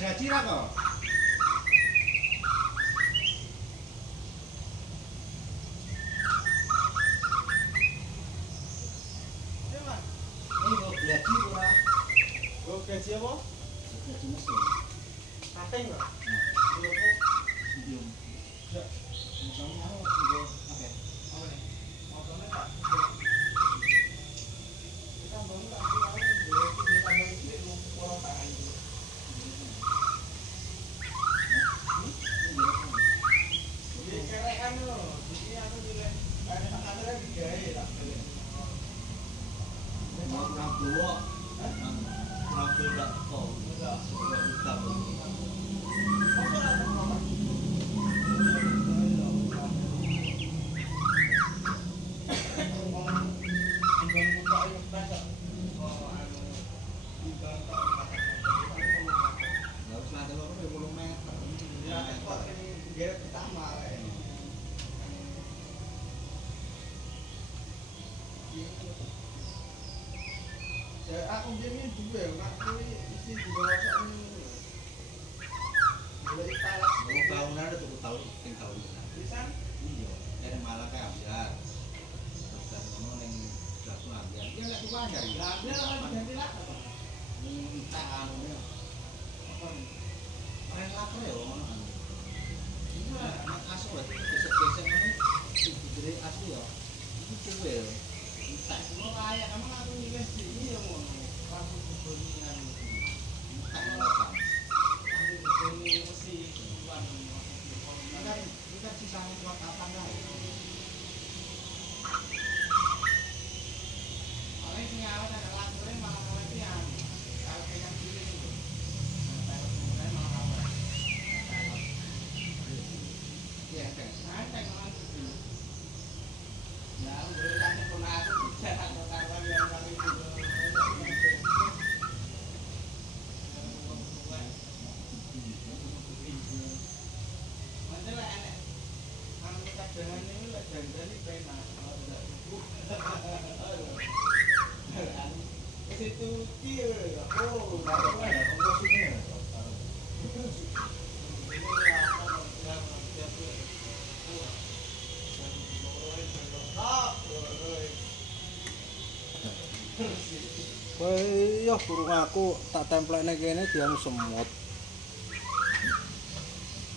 Gaji ra kok. Gaji ora. Oh, gaji apa? Gaji mesin. Kateng kok. Belum. Ya. Mungkin mau video apa? Apa nih? Motornya tak. Kita bangun tak tahu dia tambah iki orang tangan itu. Jadi kerekan lho. Jadi aku nilai kayak tak ada digawe tak. Mau kurang tua. Kurang tua kok. Enggak, sudah utang. Aku biasanya juga, aku isi juga soalnya mulai talas. Mau tahun ada tuh tahun, tahun bisa? Iya, dari malah kayak ambiar. Terus dari mana yang jatuh ambiar? Dia nggak tuh banyak. Ambiar apa ganti lah? Minta anunya. Apa? Main laker ya, mana? Iya, mak asuh lah. Besok-besok mana? Jadi asli ya. Itu cewek. Minta semua kayak, emang aku nilai sini ya mau. Langsung kebunian tak ngelakukan ini mesti ini kan sisanya buat apa enggak oleh ini awal ada langsungnya malah kelebihan kalau kayak gini itu saya malah awal iya guys santai langsung ya udah tanya pun aku bisa atau kawan yang kami juga situ kiri, oh, apa ya? Komposisinya. Wah, iya burung aku tak templekne kene dianu semut.